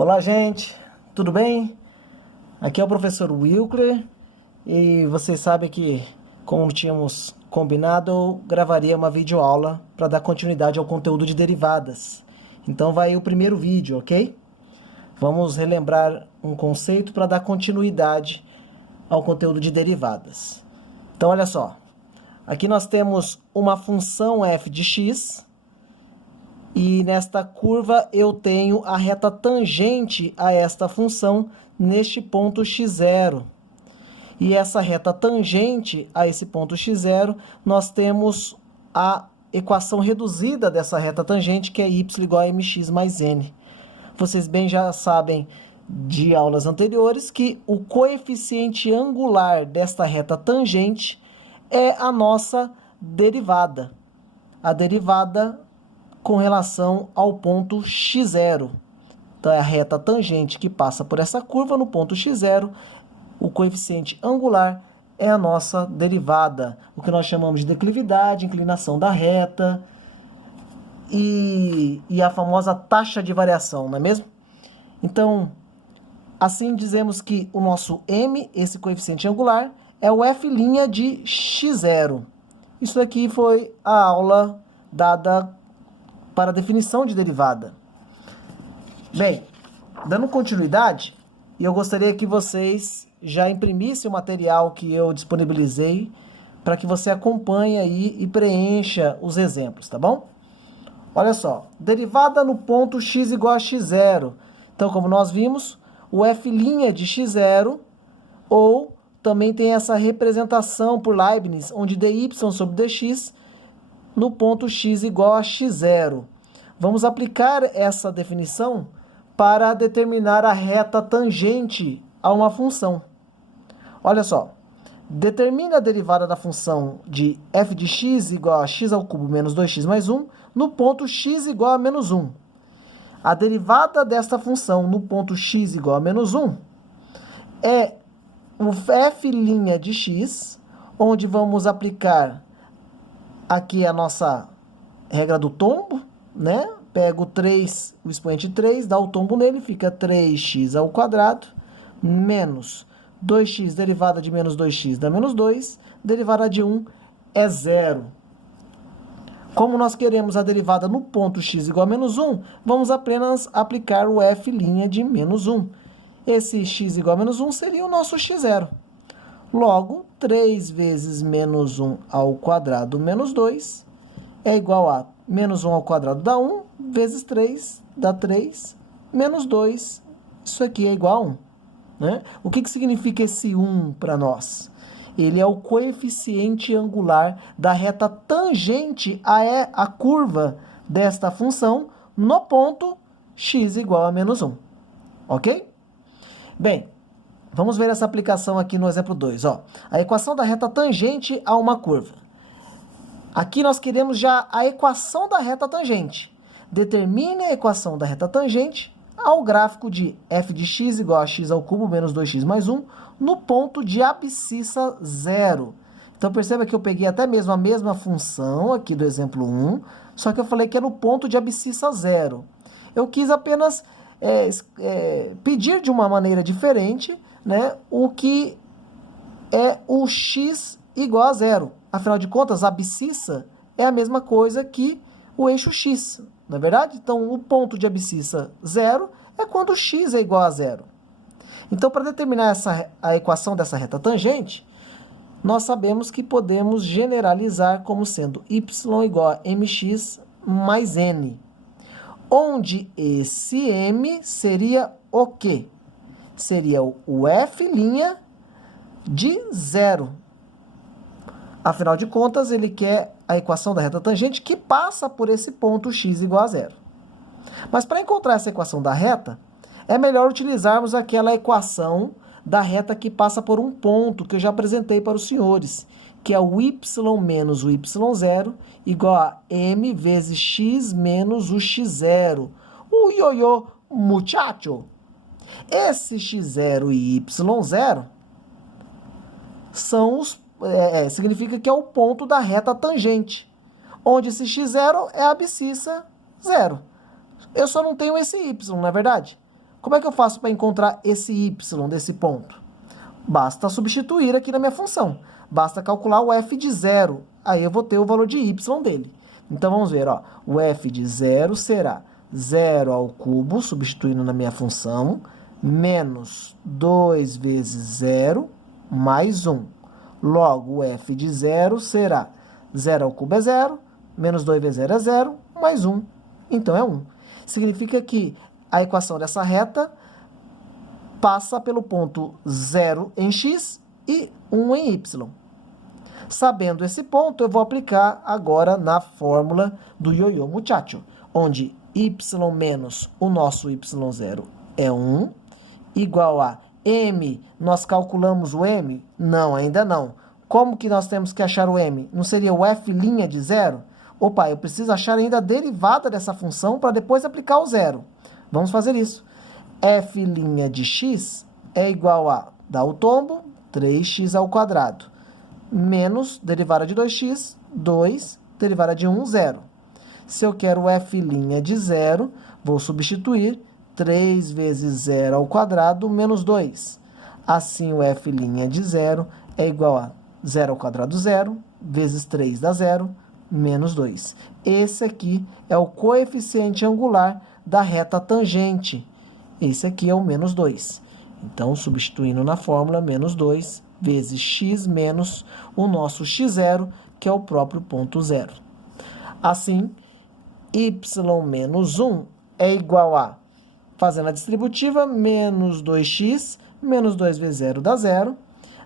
Olá, gente, tudo bem? Aqui é o professor Wilkler e vocês sabem que, como tínhamos combinado, eu gravaria uma videoaula para dar continuidade ao conteúdo de derivadas. Então vai aí o primeiro vídeo, ok? Vamos relembrar um conceito para dar continuidade ao conteúdo de derivadas. Então olha só, aqui nós temos uma função f de x. E nesta curva eu tenho a reta tangente a esta função neste ponto x0. E essa reta tangente a esse ponto x0, nós temos a equação reduzida dessa reta tangente, que é y igual a mx mais n. Vocês bem já sabem de aulas anteriores que o coeficiente angular desta reta tangente é a nossa derivada. A derivada com relação ao ponto x0. Então, é a reta tangente que passa por essa curva no ponto x0. O coeficiente angular é a nossa derivada, o que nós chamamos de declividade, inclinação da reta e a famosa taxa de variação, não é mesmo? Então, assim dizemos que o nosso m, esse coeficiente angular, é o f' de x0. Isso aqui foi a aula dada para a definição de derivada. Bem, dando continuidade, eu gostaria que vocês já imprimissem o material que eu disponibilizei para que você acompanhe aí e preencha os exemplos, tá bom? Olha só, derivada no ponto x igual a x0. Então, como nós vimos, o f' de x0, ou também tem essa representação por Leibniz, onde dy sobre dx, no ponto x igual a x0. Vamos aplicar essa definição para determinar a reta tangente a uma função. Olha só, determina a derivada da função de f de x igual a x ao cubo menos 2x mais 1 no ponto x igual a menos 1. A derivada desta função no ponto x igual a menos 1 é o f' de x, onde vamos aplicar aqui a nossa regra do tombo, né? Pego 3, o expoente 3, dá o tombo nele, fica 3x ao quadrado, menos 2x, derivada de menos 2x dá menos 2, derivada de 1 é 0. Como nós queremos a derivada no ponto x igual a menos 1, vamos apenas aplicar o f' de menos 1. Esse x igual a menos 1 seria o nosso x0. Logo, 3 vezes menos 1 ao quadrado menos 2 é igual a menos 1 ao quadrado dá 1, vezes 3 dá 3, menos 2, isso aqui é igual a 1. Né? O que significa esse 1 para nós? Ele é o coeficiente angular da reta tangente à curva desta função no ponto x igual a menos 1. Ok? Bem, vamos ver essa aplicação aqui no exemplo 2. Ó. A equação da reta tangente a uma curva. Aqui nós queremos já a equação da reta tangente. Determine a equação da reta tangente ao gráfico de f de x igual a x ao cubo menos 2x mais 1 no ponto de abscissa 0. Então perceba que eu peguei até mesmo a mesma função aqui do exemplo 1, só que eu falei que é no ponto de abscissa 0. Eu quis apenas pedir de uma maneira diferente, né, o que é o x igual a 0. Afinal de contas, a abscissa é a mesma coisa que o eixo x, não é verdade? Então, o ponto de abscissa 0 é quando o x é igual a 0. Então, para determinar a equação dessa reta tangente, nós sabemos que podemos generalizar como sendo y igual a mx mais n. Onde esse m seria o quê? Seria o f' de 0. Afinal de contas, ele quer a equação da reta tangente que passa por esse ponto x igual a 0. Mas para encontrar essa equação da reta, é melhor utilizarmos aquela equação da reta que passa por um ponto que eu já apresentei para os senhores, que é o y menos o y0 igual a m vezes x menos o x0. O ioiô muchacho. Esse x0 e y0 são significa que é o ponto da reta tangente, onde esse x0 é a abscissa 0. Eu só não tenho esse y, não é verdade? Como é que eu faço para encontrar esse y desse ponto? Basta substituir aqui na minha função. Basta calcular o f de 0. Aí eu vou ter o valor de y dele. Então, vamos ver, ó. O f de 0 será 0 ao cubo, substituindo na minha função, menos 2 vezes 0, mais 1. Logo, o f de 0 será 0 ao cubo é 0, menos 2 vezes 0 é 0, mais 1. Então, é 1. Significa que a equação dessa reta passa pelo ponto 0 em x e 1 em y. Sabendo esse ponto, eu vou aplicar agora na fórmula do ioiô muchacho, onde y menos o nosso y0 é 1, igual a m, nós calculamos o m? Não, ainda não. Como que nós temos que achar o m? Não seria o f' de 0? Opa, eu preciso achar ainda a derivada dessa função para depois aplicar o 0. Vamos fazer isso. F' de x é igual a, dá o tombo, 3x ao quadrado, menos derivada de 2x, 2, derivada de 1, 0. Se eu quero o f' de 0, vou substituir 3 vezes 0 ao quadrado menos 2. Assim, o f' de 0 é igual a 0 ao quadrado, 0, vezes 3 dá 0, menos 2. Esse aqui é o coeficiente angular da reta tangente. Esse aqui é o menos 2. Então, substituindo na fórmula, menos 2 vezes x menos o nosso x0, que é o próprio ponto 0. Assim, y menos 1 é igual a, fazendo a distributiva, menos 2x, menos 2 vezes 0 dá 0.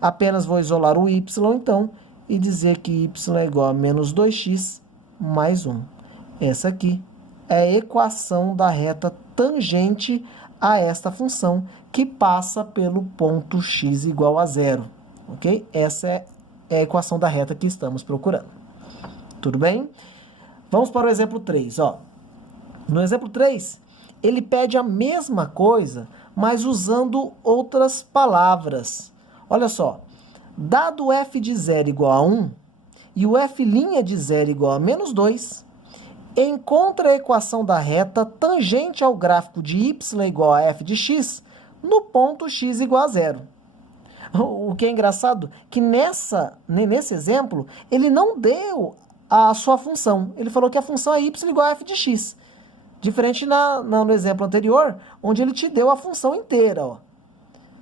Apenas vou isolar o y, então, e dizer que y é igual a menos 2x mais 1. Essa aqui é a equação da reta tangente a esta função, que passa pelo ponto x igual a 0. Ok? Essa é a equação da reta que estamos procurando. Tudo bem? Vamos para o exemplo 3. Ó. No exemplo 3, ele pede a mesma coisa, mas usando outras palavras. Olha só. Dado o f de 0 igual a 1 e o f' de 0 igual a menos 2, encontra a equação da reta tangente ao gráfico de y igual a f de x no ponto x igual a 0. O que é engraçado, que nesse exemplo, ele não deu a sua função. Ele falou que a função é y igual a f de x. Diferente no exemplo anterior, onde ele te deu a função inteira. Ó.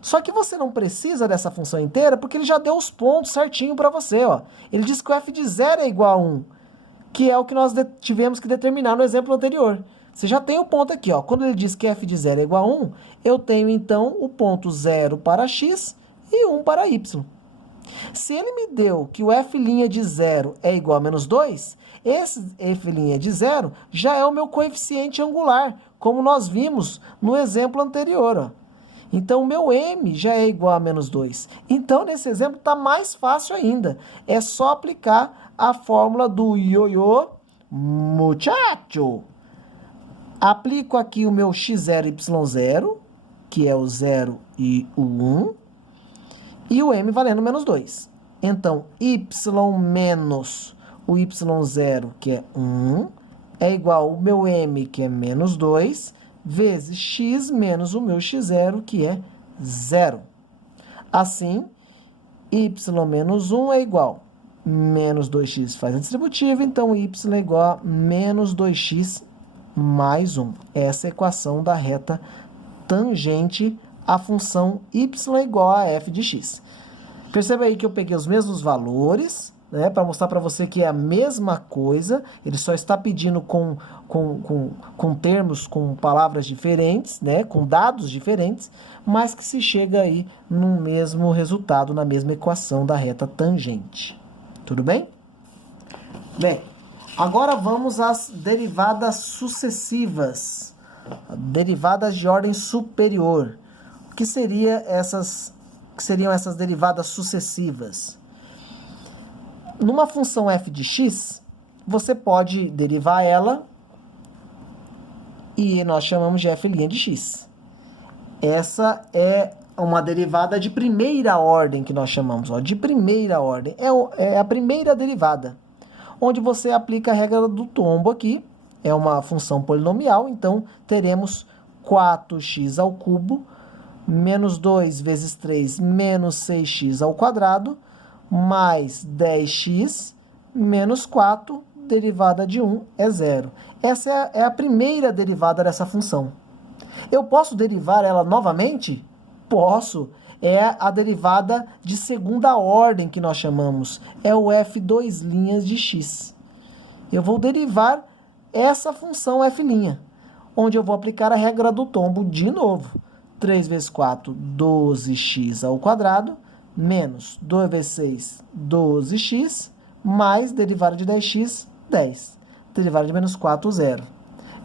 Só que você não precisa dessa função inteira, porque ele já deu os pontos certinho para você. Ó. Ele disse que o f de 0 é igual a 1, que é o que nós tivemos que determinar no exemplo anterior. Você já tem o ponto aqui. Ó. Quando ele diz que f de 0 é igual a 1, eu tenho, então, o ponto 0 para x e 1 para y. Se ele me deu que o f' de 0 é igual a menos 2, esse f' de 0 já é o meu coeficiente angular, como nós vimos no exemplo anterior. Ó. Então, o meu m já é igual a menos 2. Então, nesse exemplo, está mais fácil ainda. É só aplicar a fórmula do ioiô muchacho. Aplico aqui o meu x0 e y0, que é o 0 e o 1, e o m valendo menos 2. Então, y menos o y0, que é 1, é igual ao meu m, que é menos 2, vezes x menos o meu x0, que é 0. Assim, y menos 1 é igual a menos 2x faz a distributiva, então y é igual a menos 2x mais 1. Essa é a equação da reta tangente à função y igual a f de x. Perceba aí que eu peguei os mesmos valores, né, para mostrar para você que é a mesma coisa, ele só está pedindo com termos, com palavras diferentes, né, com dados diferentes, mas que se chega aí no mesmo resultado, na mesma equação da reta tangente. Tudo bem? Bem, agora vamos às derivadas sucessivas, derivadas de ordem superior. O que seriam essas derivadas sucessivas? Numa função f de x, você pode derivar ela e nós chamamos de f' de x. Essa é uma derivada de primeira ordem que nós chamamos, ó, de primeira ordem. É a primeira derivada, onde você aplica a regra do tombo aqui. É uma função polinomial, então teremos 4x ao cubo, menos 2 vezes 3, menos 6x ao quadrado, mais 10x, menos 4, derivada de 1 é 0. Essa é a primeira derivada dessa função. Eu posso derivar ela novamente? Posso. É a derivada de segunda ordem que nós chamamos. É o f2' de x. Eu vou derivar essa função f', onde eu vou aplicar a regra do tombo de novo. 3 vezes 4, 12x ao quadrado, menos 2 vezes 6, 12x, mais derivada de 10x, 10. Derivada de menos 4, 0.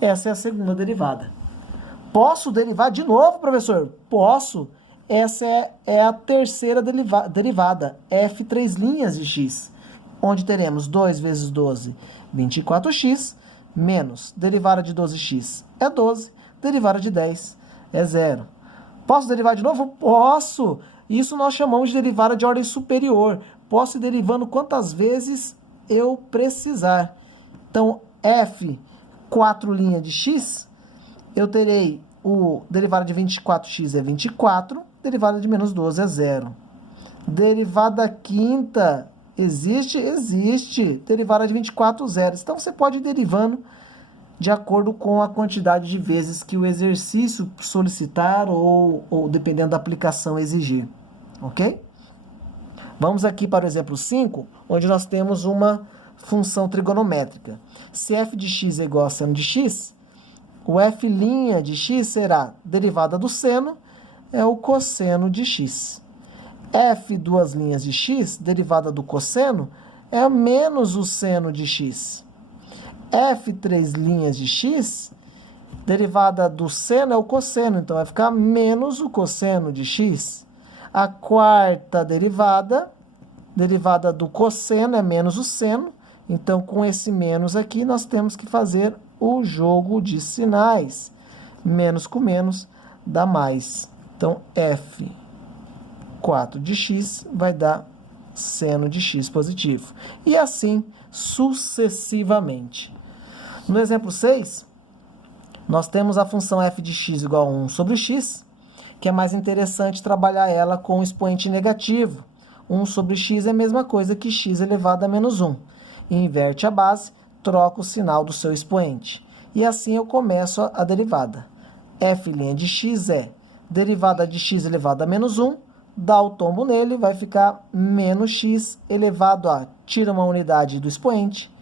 Essa é a segunda derivada. Posso derivar de novo, professor? Posso. Essa é a terceira derivada, f3' de x, onde teremos 2 vezes 12, 24x, menos derivada de 12x é 12, derivada de 10 é 0. Posso derivar de novo? Posso! Isso nós chamamos de derivada de ordem superior. Posso ir derivando quantas vezes eu precisar. Então, f 4' de x, eu terei o derivada de 24x é 24, derivada de menos 12 é 0. Derivada quinta, existe? Existe. Derivada de 24, 0. Então, você pode ir derivando de acordo com a quantidade de vezes que o exercício solicitar ou dependendo da aplicação exigir. Ok? Vamos aqui para o exemplo 5, onde nós temos uma função trigonométrica. Se f de x é igual a seno de x, o f' de x será derivada do seno, é o cosseno de x. F duas linhas de x, derivada do cosseno, é menos o seno de x. F três linhas de x, derivada do seno é o cosseno, então vai ficar menos o cosseno de x. A quarta derivada do cosseno é menos o seno, então com esse menos aqui nós temos que fazer o jogo de sinais. Menos com menos dá mais. Então, f4 de x vai dar seno de x positivo. E assim sucessivamente. No exemplo 6, nós temos a função f de x igual a 1 sobre x, que é mais interessante trabalhar ela com o expoente negativo. 1 sobre x é a mesma coisa que x elevado a menos 1. Inverte a base, troca o sinal do seu expoente. E assim eu começo a derivada. F' de x é derivada de x elevado a menos 1, dá o tombo nele, vai ficar menos x elevado a, tira uma unidade do expoente,